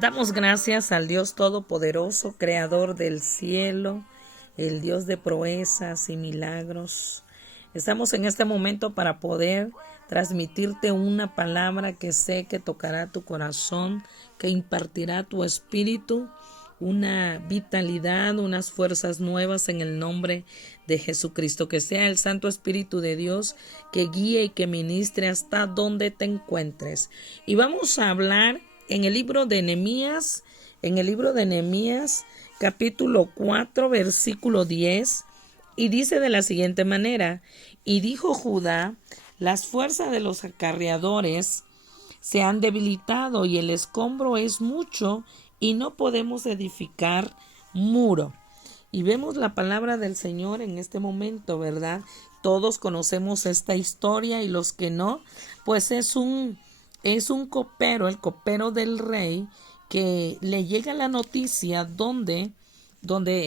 Damos gracias al Dios Todopoderoso, Creador del cielo, el Dios de proezas y milagros. Estamos en este momento para poder transmitirte una palabra que sé que tocará tu corazón, que impartirá tu espíritu, una vitalidad, unas fuerzas nuevas en el nombre de Jesucristo. Que sea el Santo Espíritu de Dios que guíe y que ministre hasta donde te encuentres. Y vamos a hablar en el libro de Nehemías, capítulo 4, versículo 10, y dice de la siguiente manera: y dijo Judá, las fuerzas de los acarreadores se han debilitado y el escombro es mucho y no podemos edificar muro. Y vemos la palabra del Señor en este momento, ¿verdad? Todos conocemos esta historia y los que no, pues es un copero, el copero del rey, que le llega la noticia donde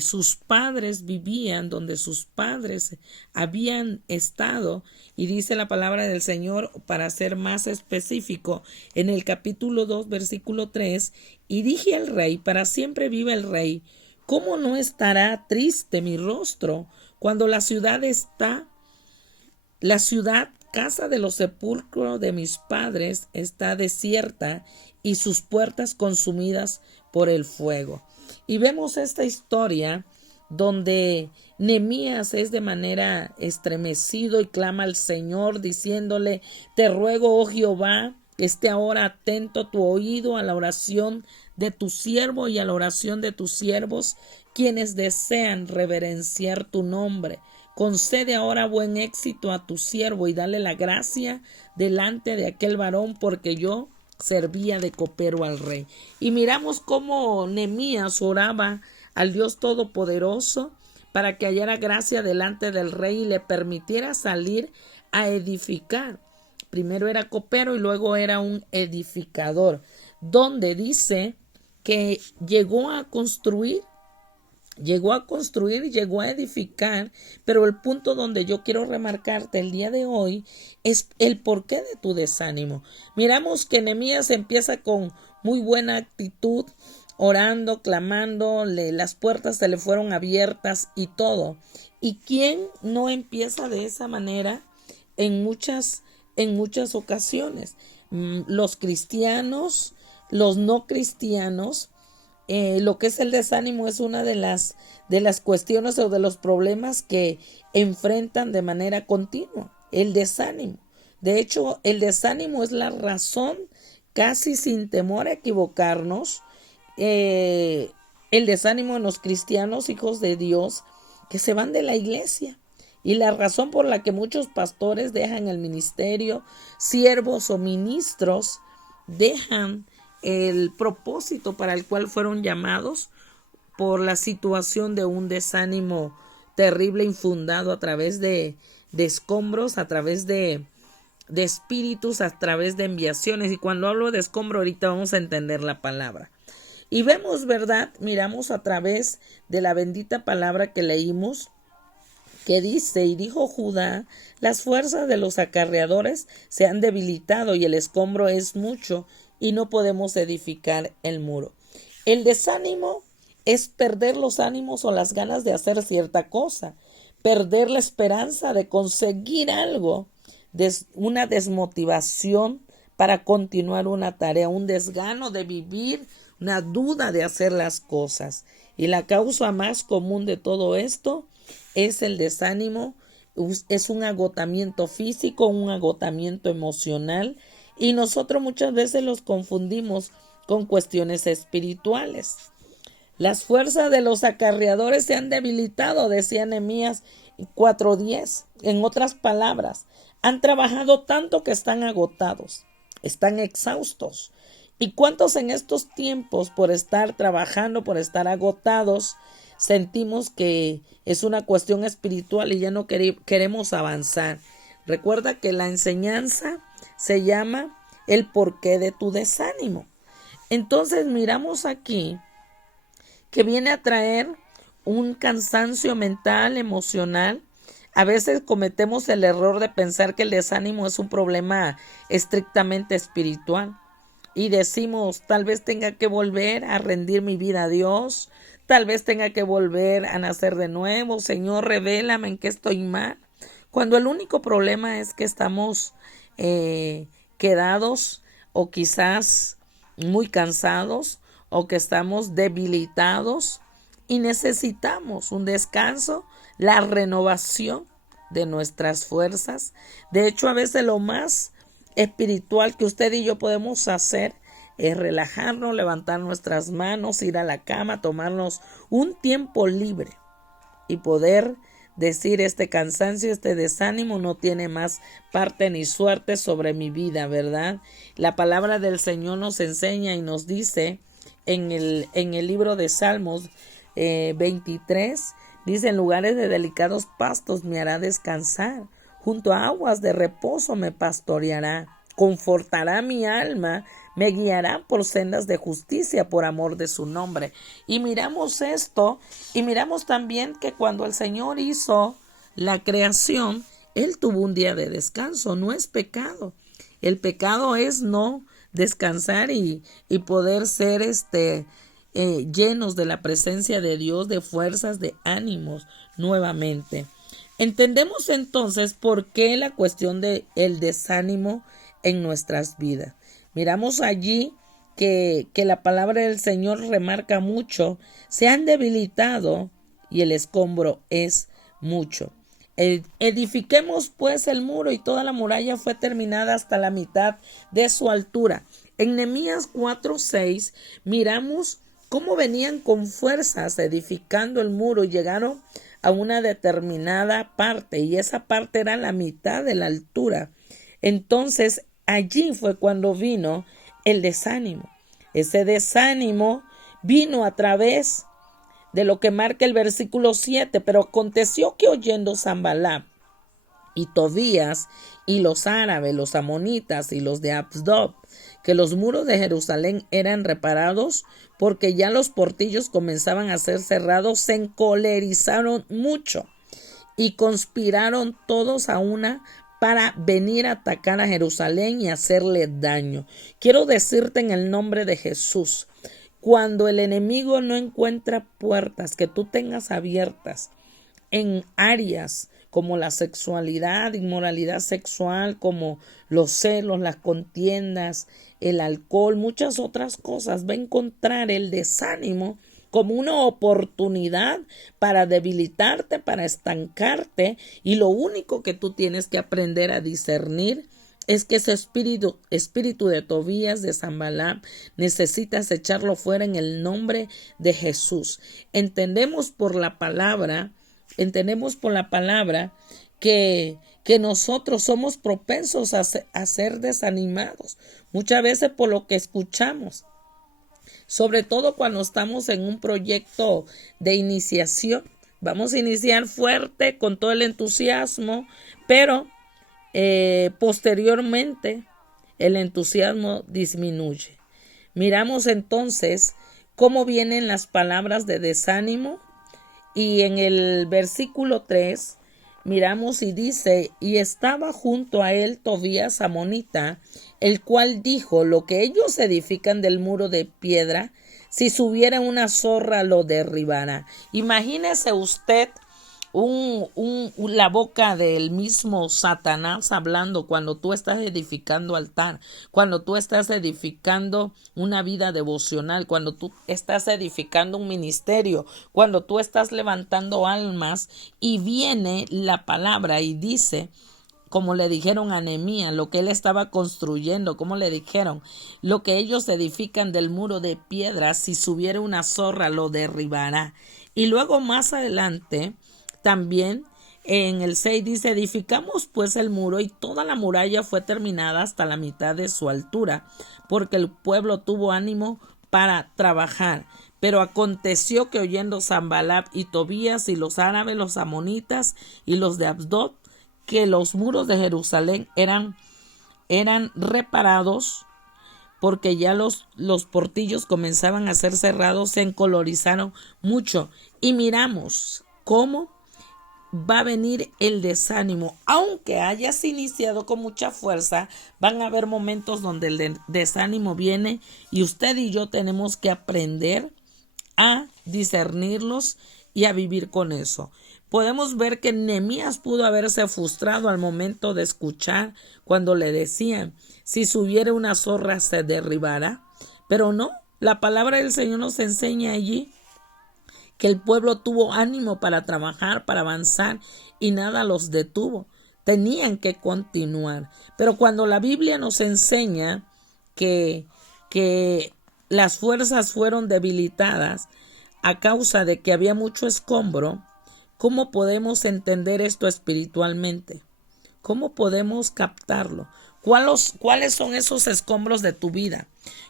sus padres vivían, donde sus padres habían estado, y dice la palabra del Señor, para ser más específico, en el capítulo 2, versículo 3, y dije al rey, para siempre vive el rey, ¿cómo no estará triste mi rostro cuando la ciudad, casa de los sepulcros de mis padres, está desierta y sus puertas consumidas por el fuego? Y vemos esta historia donde Nehemías es de manera estremecido y clama al Señor diciéndole: te ruego, oh Jehová, que esté ahora atento tu oído a la oración de tu siervo y a la oración de tus siervos, quienes desean reverenciar tu nombre. Concede ahora buen éxito a tu siervo y dale la gracia delante de aquel varón, porque yo servía de copero al rey. Y miramos cómo Nehemías oraba al Dios Todopoderoso para que hallara gracia delante del rey y le permitiera salir a edificar. Primero era copero y luego era un edificador, donde dice que llegó a construir y llegó a edificar, pero el punto donde yo quiero remarcarte el día de hoy es el porqué de tu desánimo. Miramos que Nehemías empieza con muy buena actitud, orando, clamando, las puertas se le fueron abiertas y todo. ¿Y quién no empieza de esa manera en muchas ocasiones? Los cristianos, los no cristianos. Lo que es el desánimo es una de las cuestiones o de los problemas que enfrentan de manera continua. El desánimo. De hecho, el desánimo es la razón, casi sin temor a equivocarnos, el desánimo en los cristianos, hijos de Dios, que se van de la iglesia. Y la razón por la que muchos pastores dejan el ministerio, siervos o ministros dejan el propósito para el cual fueron llamados, por la situación de un desánimo terrible infundado a través de escombros, a través de espíritus, a través de enviaciones. Y cuando hablo de escombro, ahorita vamos a entender la palabra. Y vemos, ¿verdad? Miramos a través de la bendita palabra que leímos, que dice: y dijo Judá, las fuerzas de los acarreadores se han debilitado y el escombro es mucho y no podemos edificar el muro. El desánimo es perder los ánimos o las ganas de hacer cierta cosa, perder la esperanza de conseguir algo, una desmotivación para continuar una tarea, un desgano de vivir, una duda de hacer las cosas. Y la causa más común de todo esto es el desánimo. Es un agotamiento físico, un agotamiento emocional, y nosotros muchas veces los confundimos con cuestiones espirituales. Las fuerzas de los acarreadores se han debilitado, decía Nehemías 4:10. En otras palabras, han trabajado tanto que están agotados, están exhaustos. ¿Y cuántos en estos tiempos, por estar trabajando, por estar agotados, sentimos que es una cuestión espiritual y ya no queremos avanzar? Recuerda que la enseñanza se llama el porqué de tu desánimo. Entonces miramos aquí que viene a traer un cansancio mental, emocional. A veces cometemos el error de pensar que el desánimo es un problema estrictamente espiritual. y decimos, tal vez tenga que volver a rendir mi vida a Dios, tal vez tenga que volver a nacer de nuevo. Señor, revélame en qué estoy mal. Cuando el único problema es que estamos quedados o quizás muy cansados o que estamos debilitados y necesitamos un descanso, la renovación de nuestras fuerzas. De hecho, a veces lo más espiritual que usted y yo podemos hacer es relajarnos, levantar nuestras manos, ir a la cama, tomarnos un tiempo libre y poder decir: este cansancio, este desánimo no tiene más parte ni suerte sobre mi vida, ¿verdad? La palabra del Señor nos enseña y nos dice en el libro de Salmos 23, dice: en lugares de delicados pastos me hará descansar, junto a aguas de reposo me pastoreará, confortará mi alma, me guiará por sendas de justicia por amor de su nombre. Y miramos esto, y miramos también que cuando el Señor hizo la creación, Él tuvo un día de descanso. No es pecado. El pecado es no descansar y poder ser llenos de la presencia de Dios, de fuerzas, de ánimos nuevamente. Entendemos entonces por qué la cuestión del desánimo en nuestras vidas. Miramos allí que la palabra del Señor remarca mucho: se han debilitado y el escombro es mucho. Edifiquemos pues el muro, y toda la muralla fue terminada hasta la mitad de su altura. En Nehemías 4:6 miramos cómo venían con fuerzas edificando el muro y llegaron a una determinada parte, y esa parte era la mitad de la altura. Entonces allí fue cuando vino el desánimo. Ese desánimo vino a través de lo que marca el versículo 7. Pero aconteció que oyendo Sanballat y Tobías y los árabes, los amonitas y los de Asdod, que los muros de Jerusalén eran reparados, porque ya los portillos comenzaban a ser cerrados, se encolerizaron mucho y conspiraron todos a una para venir a atacar a Jerusalén y hacerle daño. Quiero decirte en el nombre de Jesús: cuando el enemigo no encuentra puertas que tú tengas abiertas en áreas como la sexualidad, inmoralidad sexual, como los celos, las contiendas, el alcohol, muchas otras cosas, va a encontrar el desánimo como una oportunidad para debilitarte, para estancarte, y lo único que tú tienes que aprender a discernir es que ese espíritu de Tobías, de Sanballat, necesitas echarlo fuera en el nombre de Jesús. Entendemos por la palabra que nosotros somos propensos a ser desanimados, muchas veces por lo que escuchamos, sobre todo cuando estamos en un proyecto de iniciación. Vamos a iniciar fuerte con todo el entusiasmo, pero posteriormente el entusiasmo disminuye. Miramos entonces cómo vienen las palabras de desánimo, y en el versículo 3 miramos y dice: y estaba junto a él Tobías amonita, el cual dijo: lo que ellos edifican del muro de piedra, si subiera una zorra lo derribará. Imagínese usted la boca del mismo Satanás hablando cuando tú estás edificando altar, cuando tú estás edificando una vida devocional, cuando tú estás edificando un ministerio, cuando tú estás levantando almas, y viene la palabra y dice, como le dijeron a Nehemías, lo que él estaba construyendo, como le dijeron: lo que ellos edifican del muro de piedra, si subiera una zorra lo derribará. Y luego más adelante también en el 6 dice: edificamos pues el muro, y toda la muralla fue terminada hasta la mitad de su altura, porque el pueblo tuvo ánimo para trabajar. Pero aconteció que oyendo Sanballat y Tobías y los árabes, los amonitas y los de Asdod, que los muros de Jerusalén eran reparados, porque ya los portillos comenzaban a ser cerrados, se encolorizaron mucho. Y miramos cómo va a venir el desánimo. Aunque hayas iniciado con mucha fuerza, van a haber momentos donde el desánimo viene y usted y yo tenemos que aprender a discernirlos y a vivir con eso. Podemos ver que Nehemías pudo haberse frustrado al momento de escuchar cuando le decían, si subiera una zorra se derribará. Pero no, la palabra del Señor nos enseña allí que el pueblo tuvo ánimo para trabajar, para avanzar y nada los detuvo. Tenían que continuar. Pero cuando la Biblia nos enseña que las fuerzas fueron debilitadas a causa de que había mucho escombro, ¿cómo podemos entender esto espiritualmente? ¿Cómo podemos captarlo? ¿Cuáles son esos escombros de tu vida?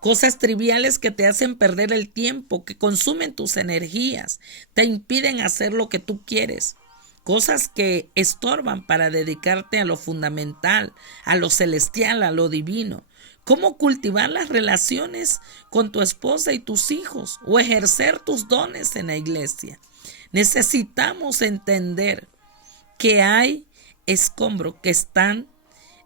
Cosas triviales que te hacen perder el tiempo, que consumen tus energías, te impiden hacer lo que tú quieres. Cosas que estorban para dedicarte a lo fundamental, a lo celestial, a lo divino. ¿Cómo cultivar las relaciones con tu esposa y tus hijos o ejercer tus dones en la iglesia? Necesitamos entender que hay escombros que están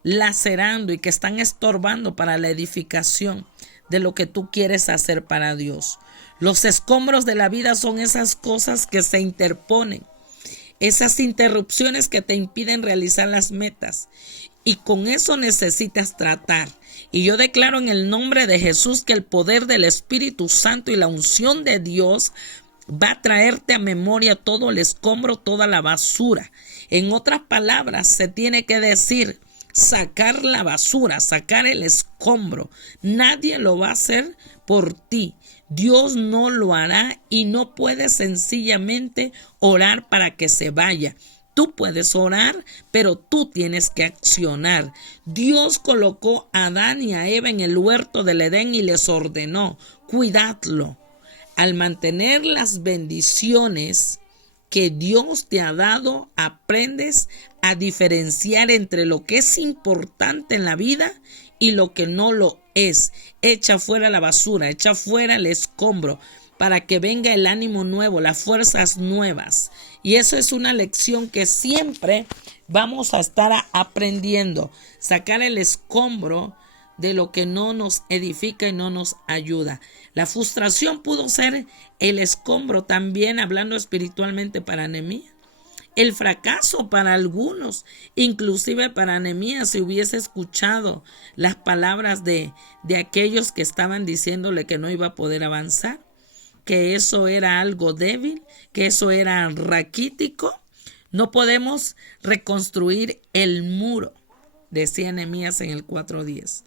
lacerando y que están estorbando para la edificación de lo que tú quieres hacer para Dios. Los escombros de la vida son esas cosas que se interponen, esas interrupciones que te impiden realizar las metas, y con eso necesitas tratar. Y yo declaro en el nombre de Jesús que el poder del Espíritu Santo y la unción de Dios va a traerte a memoria todo el escombro, toda la basura. En otras palabras, se tiene que decir sacar la basura, sacar el escombro. Nadie lo va a hacer por ti. Dios no lo hará y no puedes sencillamente orar para que se vaya. Tú puedes orar, pero tú tienes que accionar. Dios colocó a Adán y a Eva en el huerto del Edén y les ordenó, cuidadlo. Al mantener las bendiciones que Dios te ha dado, aprendes a diferenciar entre lo que es importante en la vida y lo que no lo es. Echa fuera la basura, echa fuera el escombro para que venga el ánimo nuevo, las fuerzas nuevas. Y eso es una lección que siempre vamos a estar aprendiendo. Sacar el escombro de lo que no nos edifica y no nos ayuda. La frustración pudo ser el escombro también, hablando espiritualmente, para Nehemías. El fracaso para algunos, inclusive para Nehemías, si hubiese escuchado las palabras de aquellos que estaban diciéndole que no iba a poder avanzar, que eso era algo débil, que eso era raquítico. No podemos reconstruir el muro, decía Nehemías en el 4:10.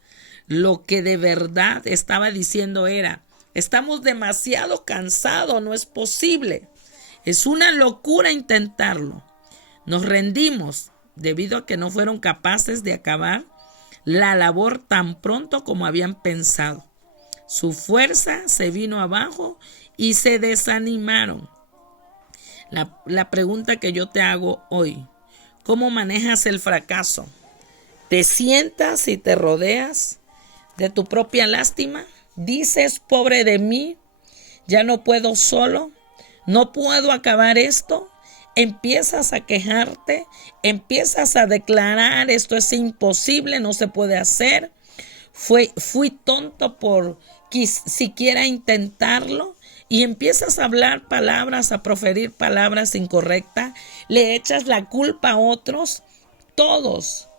Lo que de verdad estaba diciendo era, estamos demasiado cansados, no es posible. Es una locura intentarlo. Nos rendimos debido a que no fueron capaces de acabar la labor tan pronto como habían pensado. Su fuerza se vino abajo y se desanimaron. La pregunta que yo te hago hoy, ¿cómo manejas el fracaso? ¿Te sientas y te rodeas de tu propia lástima? ¿Dices, pobre de mí, ya no puedo solo, no puedo acabar esto? Empiezas a quejarte, empiezas a declarar, esto es imposible, no se puede hacer. Fui tonto por siquiera intentarlo. Y empiezas a hablar palabras, a proferir palabras incorrectas. Le echas la culpa a otros. Todos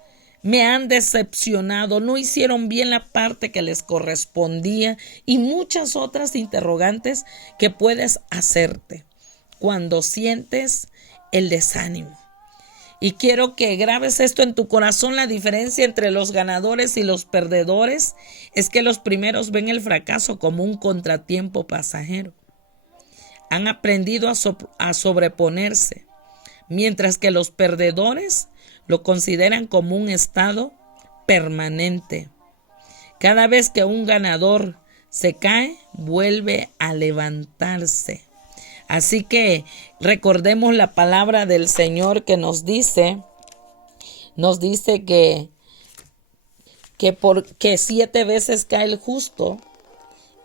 me han decepcionado, no hicieron bien la parte que les correspondía y muchas otras interrogantes que puedes hacerte cuando sientes el desánimo. Y quiero que grabes esto en tu corazón. La diferencia entre los ganadores y los perdedores es que los primeros ven el fracaso como un contratiempo pasajero. Han aprendido a sobreponerse, mientras que los perdedores lo consideran como un estado permanente. Cada vez que un ganador se cae, vuelve a levantarse. Así que recordemos la palabra del Señor que nos dice que 7 veces cae el justo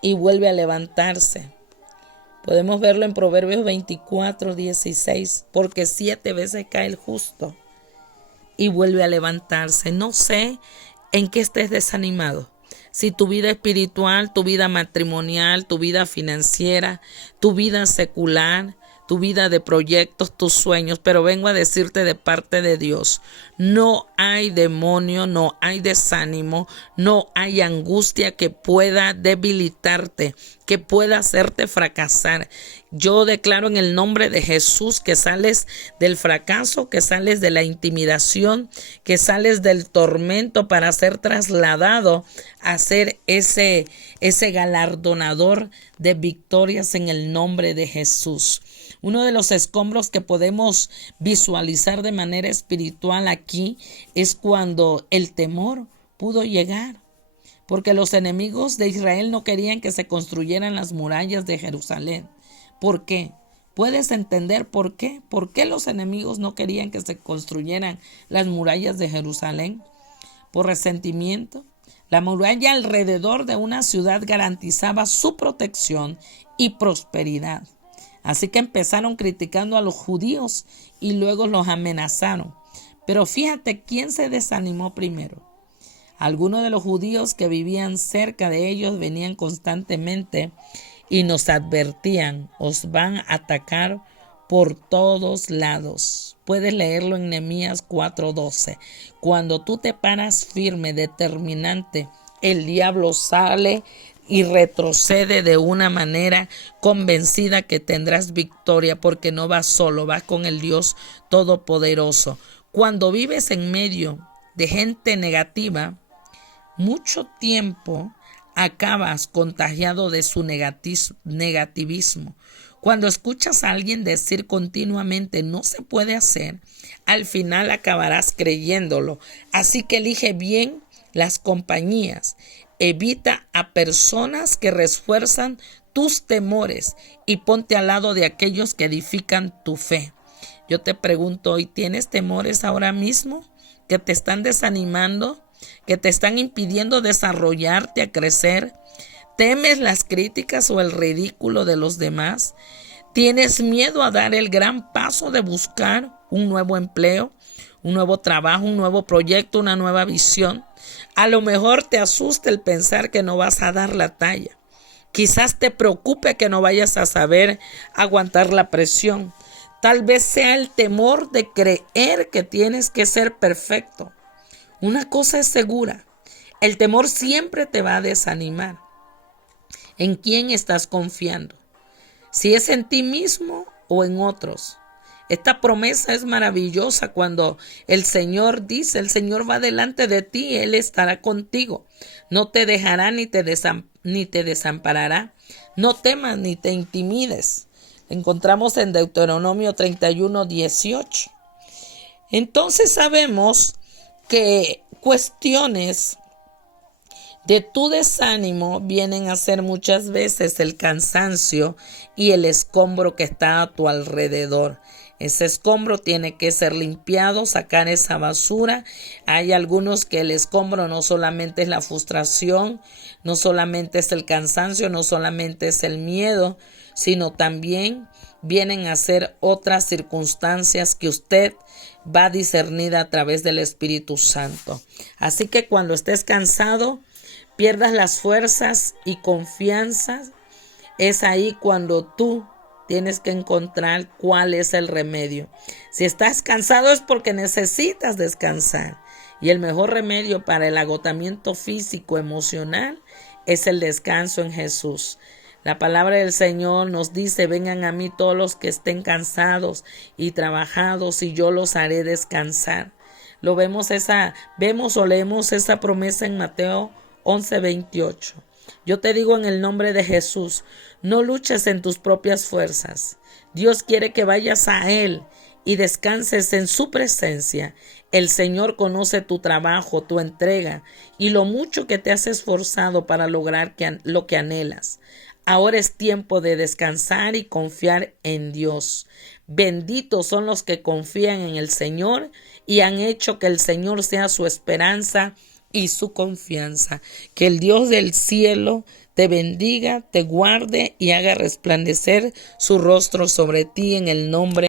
y vuelve a levantarse. Podemos verlo en Proverbios 24:16, porque 7 veces cae el justo y vuelve a levantarse. No sé en qué estés desanimado. Si tu vida espiritual, tu vida matrimonial, tu vida financiera, tu vida secular, tu vida de proyectos, tus sueños, pero vengo a decirte de parte de Dios, no hay demonio, no hay desánimo, no hay angustia que pueda debilitarte, que pueda hacerte fracasar. Yo declaro en el nombre de Jesús que sales del fracaso, que sales de la intimidación, que sales del tormento para ser trasladado a ser ese galardonador de victorias en el nombre de Jesús. Uno de los escombros que podemos visualizar de manera espiritual aquí es cuando el temor pudo llegar, porque los enemigos de Israel no querían que se construyeran las murallas de Jerusalén. ¿Por qué? ¿Puedes entender por qué? ¿Por qué los enemigos no querían que se construyeran las murallas de Jerusalén? Por resentimiento. La muralla alrededor de una ciudad garantizaba su protección y prosperidad. Así que empezaron criticando a los judíos y luego los amenazaron. Pero fíjate quién se desanimó primero. Algunos de los judíos que vivían cerca de ellos venían constantemente y nos advertían: os van a atacar por todos lados. Puedes leerlo en Nehemías 4:12. Cuando tú te paras firme, determinante, el diablo sale y retrocede de una manera convencida que tendrás victoria, porque no vas solo, vas con el Dios Todopoderoso. Cuando vives en medio de gente negativa, mucho tiempo acabas contagiado de su negativismo. Cuando escuchas a alguien decir continuamente no se puede hacer, al final acabarás creyéndolo. Así que elige bien las compañías. Evita a personas que refuerzan tus temores y ponte al lado de aquellos que edifican tu fe. Yo te pregunto hoy, ¿tienes temores ahora mismo que te están desanimando, que te están impidiendo desarrollarte, a crecer? ¿Temes las críticas o el ridículo de los demás? ¿Tienes miedo a dar el gran paso de buscar un nuevo empleo, un nuevo trabajo, un nuevo proyecto, una nueva visión? A lo mejor te asusta el pensar que no vas a dar la talla. Quizás te preocupe que no vayas a saber aguantar la presión. Tal vez sea el temor de creer que tienes que ser perfecto. Una cosa es segura, el temor siempre te va a desanimar. ¿En quién estás confiando? Si es en ti mismo o en otros. Esta promesa es maravillosa cuando el Señor dice, el Señor va delante de ti, Él estará contigo. No te dejará ni te desamparará. No temas ni te intimides. Encontramos en Deuteronomio 31:18. Entonces sabemos que cuestiones de tu desánimo vienen a ser muchas veces el cansancio y el escombro que está a tu alrededor. Ese escombro tiene que ser limpiado, sacar esa basura. Hay algunos que el escombro no solamente es la frustración, no solamente es el cansancio, no solamente es el miedo, sino también vienen a ser otras circunstancias que usted va a discernir a través del Espíritu Santo. Así que cuando estés cansado, pierdas las fuerzas y confianza, es ahí cuando tú tienes que encontrar cuál es el remedio. Si estás cansado es porque necesitas descansar. Y el mejor remedio para el agotamiento físico, emocional, es el descanso en Jesús. La palabra del Señor nos dice: vengan a mí todos los que estén cansados y trabajados, y yo los haré descansar. Leemos esa promesa en Mateo 11:28. Yo te digo en el nombre de Jesús, no luches en tus propias fuerzas. Dios quiere que vayas a Él y descanses en su presencia. El Señor conoce tu trabajo, tu entrega y lo mucho que te has esforzado para lograr lo que anhelas. Ahora es tiempo de descansar y confiar en Dios. Benditos son los que confían en el Señor y han hecho que el Señor sea su esperanza y su confianza. Que el Dios del cielo te bendiga, te guarde y haga resplandecer su rostro sobre ti en el nombre